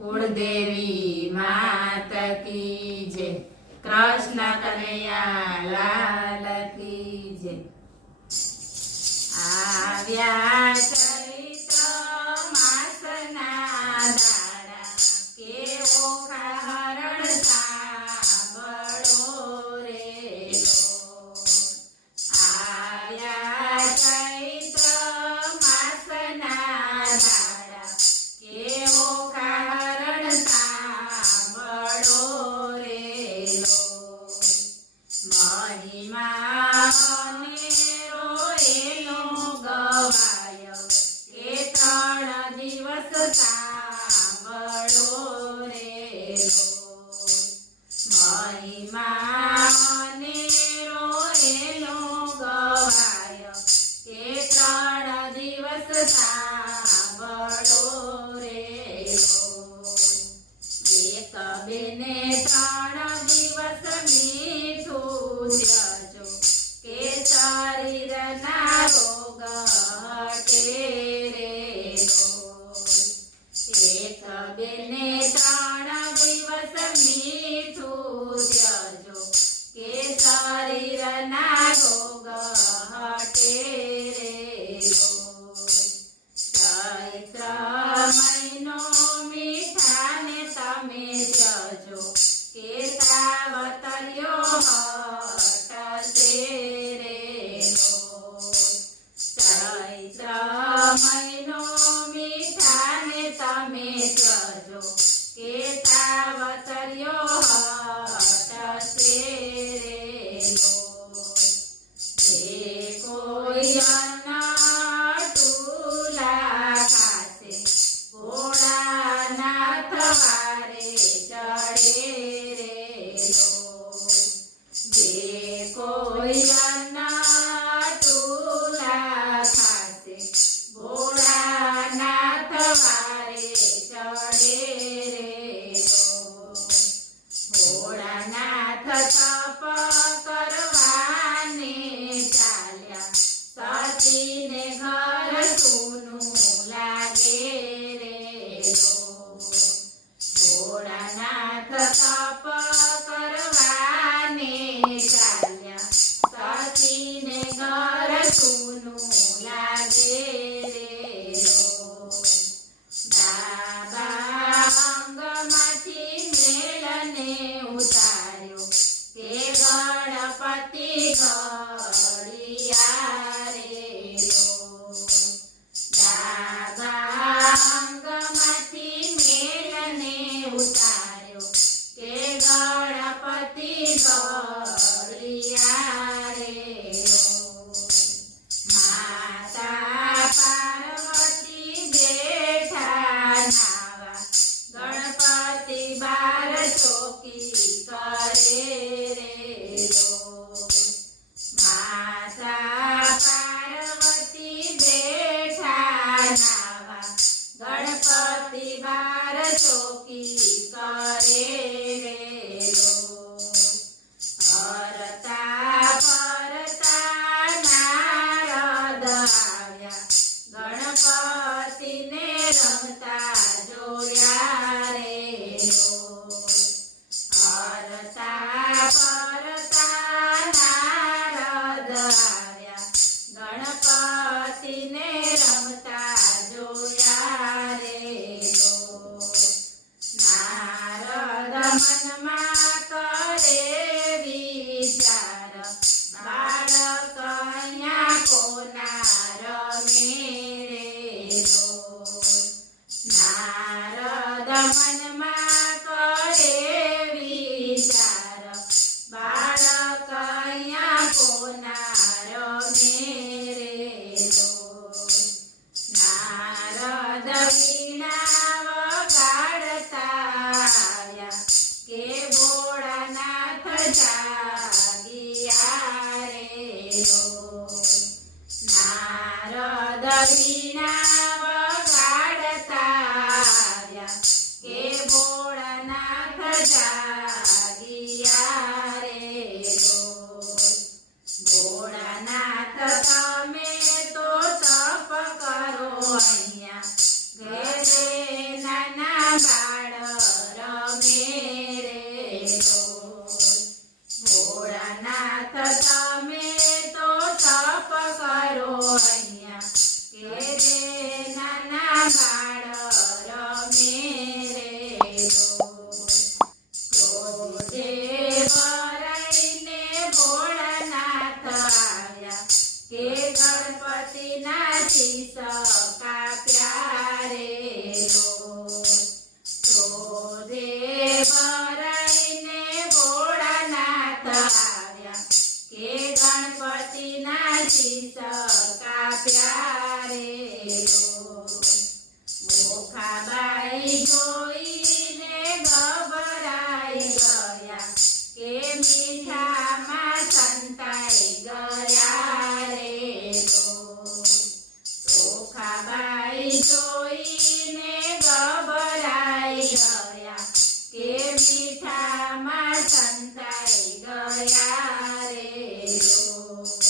कुलदेवी माता की जय। कृष्ण कन्हैया लाल की जय। आव्या चैत्र मासना दाड़ा केवो हरण सांभळो रे लोग। आव्या चैत्र मासना दाड़ा केवो हरण सांभळो रे लोग। महिमा अनेरो एनो गवायो के 3 દિવસ सांभळो रे लोग। महिमा अनेरो एनो गवायो के 3 દિવસ सांभळो रे लोग। एक बेने 3 દિવસ मीठું ત્યજો કે શરીરના રોગ હટે રે લોગ। એક બેને 3 દિવસ મીઠું ત્યજો કે શરીરના રોગ હટે રે લોગ। ચૈત્ર મહિનો મીઠાને તમે ત્યજો કે તાવતર્યો હટશે રે લોગ। ચૈત્ર મહિનો મીઠાને તમે ત્યજો કે તાવતર્યો હટશે રે લોગ। જે કોઈ અન્નટુલા ખાશે ભોળાનાથ વારે ચડે રે લોગ। જે કોઈ અન્નટુલા ખાશે ભોળાનાથ વારે ચડે રે લોગ। ભોળાનાથ તપ કરવાને ચાલ્યા સતીને ઘર સૂનું લાગે રે લોગ। ભોળાનાથ તપ કરવાને ચાલ્યા સતીને ઘર સૂનું લાગે રે લોગ। ડાબા અંગમાંથી મેલને ઉતાર્યો કે ગણપતિ ઘડિયા રે લોગ। ડાબા અંગમાંથી મેલને ઉતાર્યો કે ગણપતિ ઘડિયા રે લોગ। માતા પાર્વતી બેઠા નાવા ગણપતિ બાર ચોકી કરે રે લોગ। માતા પાર્વતી બેઠા નાવા ગણપતિ બાર ચોકી કરે રે લોગ। હરતા ફરતા નારદ આવ્યા ગણપતિને રમતા જોયા રે લોગ। હરતા ફરતા નારદ આવ્યા ગણપતિને રમતા જોયા રે લોગ। નારદ મનમાં કરે વિચાર બાળક અહીંયા કોના રમે રે લોગ। નારદ મનમાં કરે વિચાર બાળક અહીંયા કોના રમે રે લોગ। નારદ વીણા વગાડતા આવ્યા કે ભોળાનાથ જાગિયા રે લોગ। નારદ વીણા વગાડતા આવ્યા કે ભોળાનાથ જાગિયા રે લોગ। ભોળાનાથ તમે તો તપ કરો અહીંયા ઘરે નાના બાળક શીશ કાપ્યા રે રોજ. ક્રોધે ભરાઈને ભોળાનાથ આવ્યા કે ગણપતિના શીશ કાપ્યા રે રોજ. મોખાબાઈ જોઈને ગભરાઈ ગયા કે મીઠામાં સંતાઈ ગયા રે રોજ. મોખાબાઈ જોઈને ગભરાઈ ગયા કે મીઠામાં સંતાઈ ગયા રે રોજ.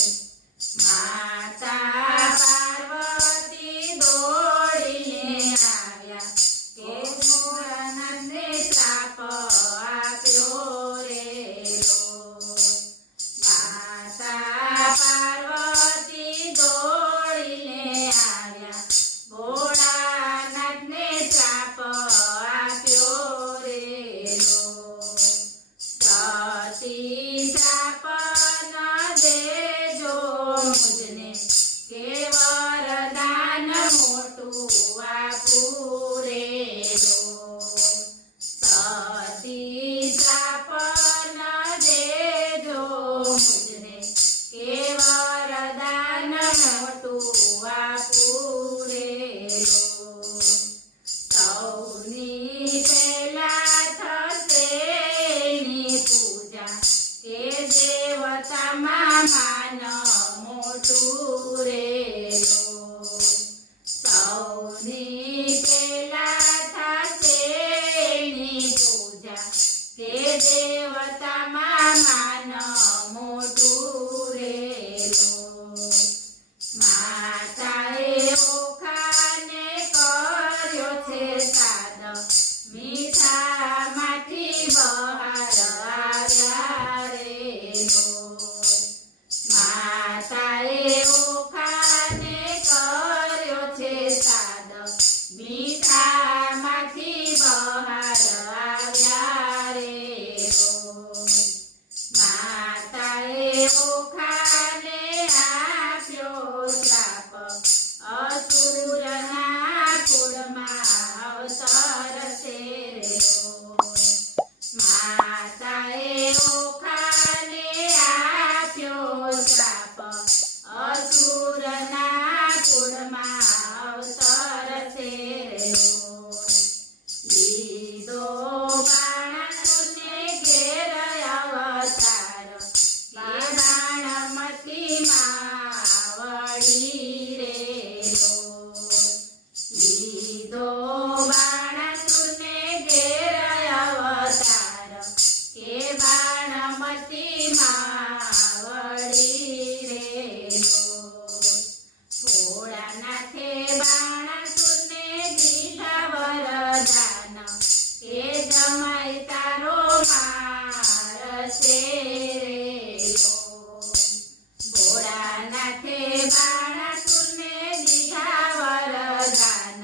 માતા પાર્વતી દોડીને આવ્યા કે ભોળાનાથને શ્રાપ આપ્યો રે રોજ. માતા પાર્વતી દોડીને આવ્યા ભોળાનાથને શ્રાપ આપ્યો રે રોજ. સતી શ્રાપ ન દેજો મુજને કે વરદાન મોટું આપું રે રોજ. સતી શ્રાપ ન દેજો મુજને કે વરદાન મોટું આપું રે રોજ. સૌની પહેલા થશે એની પૂજા કે દેવતામાં માન મોટું રે રોજ. સૌની પહેલા થશે એની પૂજા કે દેવતામાં માન મોટું રે રોજ. માતાએ ઓખાને કર્યો છે સાદ મીઠામાંથી બહાર આવ્યા રે રોજ. માતાએ ઓખાને કર્યો છે સાદ મીઠામાંથી બહાર આવ્યા રે રોજ. માતાએ ઓખાને આપ્યો શ્રાપ અસુરના કુળમાં અવતરશે રે રોજ. માતાએ ઓખાને આપ્યો શ્રાપ અસુરના કુળમાં અવતરશે રે રોજ. લીધો બાણાસુરને ઘેર અવતાર એ બાણમતી માવડી રે રોજ. લીધો બાણાસુરને ઘેર અવતાર કે બાણમતી માવડી રે રોજ. ભોળાનાથે બાણાસુરને દીધા વરદાન કે જમાઈ તારો મારશે રે રોજ. ભોળાનાથે બાણાસુરને દીધા વરદાન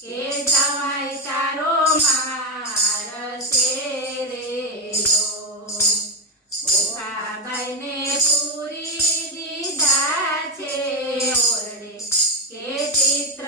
કે જમાઈ તારો મારશે રે રોજ. ઓખાબાઈને પૂરી દીધા છે ઓરડે કે ચિત્ર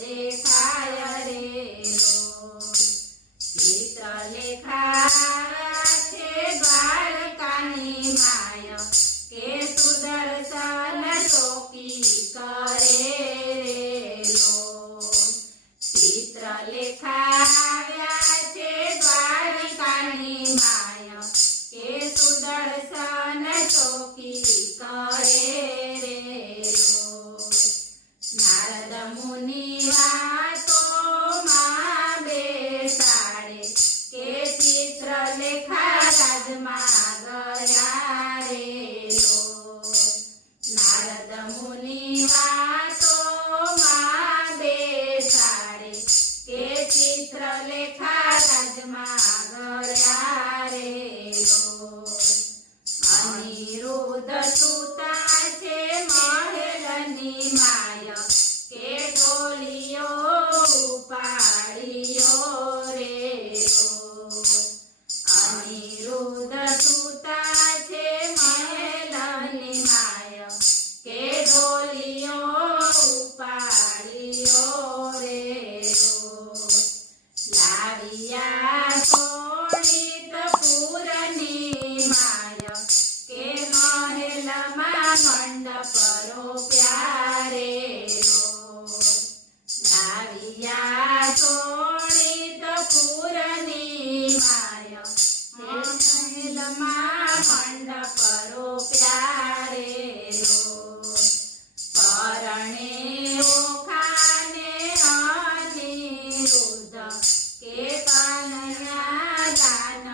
દેખાય રેલો ચિત્રલેખા છે દ્વારકાની માય કે સુદર્શન ચોકી કરે રેલો ચિત્રલેખા છે દ્વારકાની માય કે સુદર્શન ચોકી કરે રેલો નારદ મુનિ વાતોમાં બેસાડે કે ચિત્રલેખા રાજમાં ગયા રેલો નારદ મુનિ વાતોમાં બેસાડે કે ચિત્રલેખા રાજમાં ગયા રેલો અનિરુદ્ધ સુતા છે મહેલની માય કે ડોલિયો ઉપાડ્યો રેલો અનિરુદ્ધ સુતા છે મહેલની માય કે ડોલિયો ઉપાડ્યો રેલો લાવિયા સોનિતપુરની માય કે મહેલમાં મંડપ રોપ્યા રેલો લાવિયા સોનિતપુરની માય કે મહેલમાં મંડપ રોપ્યા રેલો પરણે ઓખાને અનિરુદ્ધ કે કનૈયા દાન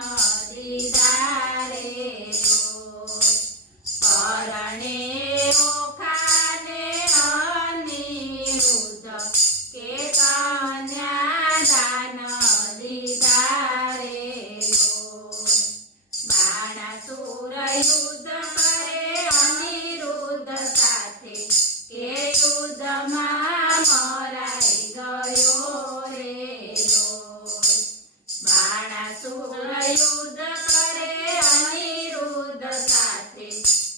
દીધા રેલો પરણે ઓખાને અનિરુદ્ધ કે કન્યા દાન દીધા રેલો બાણાસુર યુદ્ધ કરે અનિરુદ્ધ સાથે કે યુદ્ધમાં મરાઈ ગયો રેલો બાણાસુર યુદ્ધ કરે અનિરુદ્ધ સાથે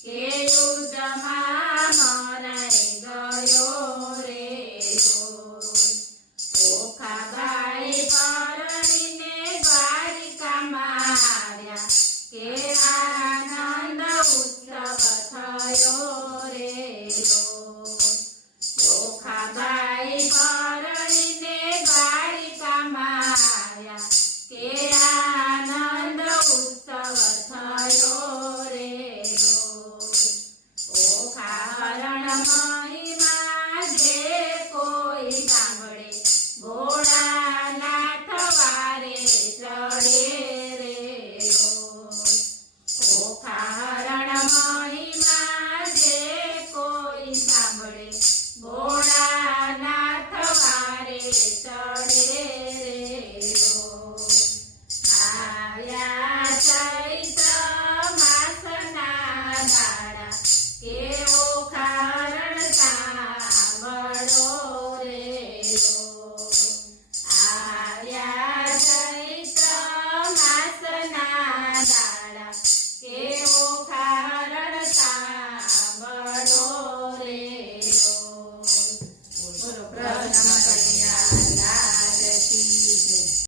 કે યુદ્ધમાં મરાઈ ગયો રેલો ઓખાબાઈ પરણીને દ્વારિકામાં આવ્યા કે આનંદ ઉત્સવ થયો રેલો ઓખાબાઈ પરણીને દ્વારિકામાં આવ્યા કે આનંદ ઉત્સવ થયો રેલો ઓખા હરણ મહિમા જે કોઈ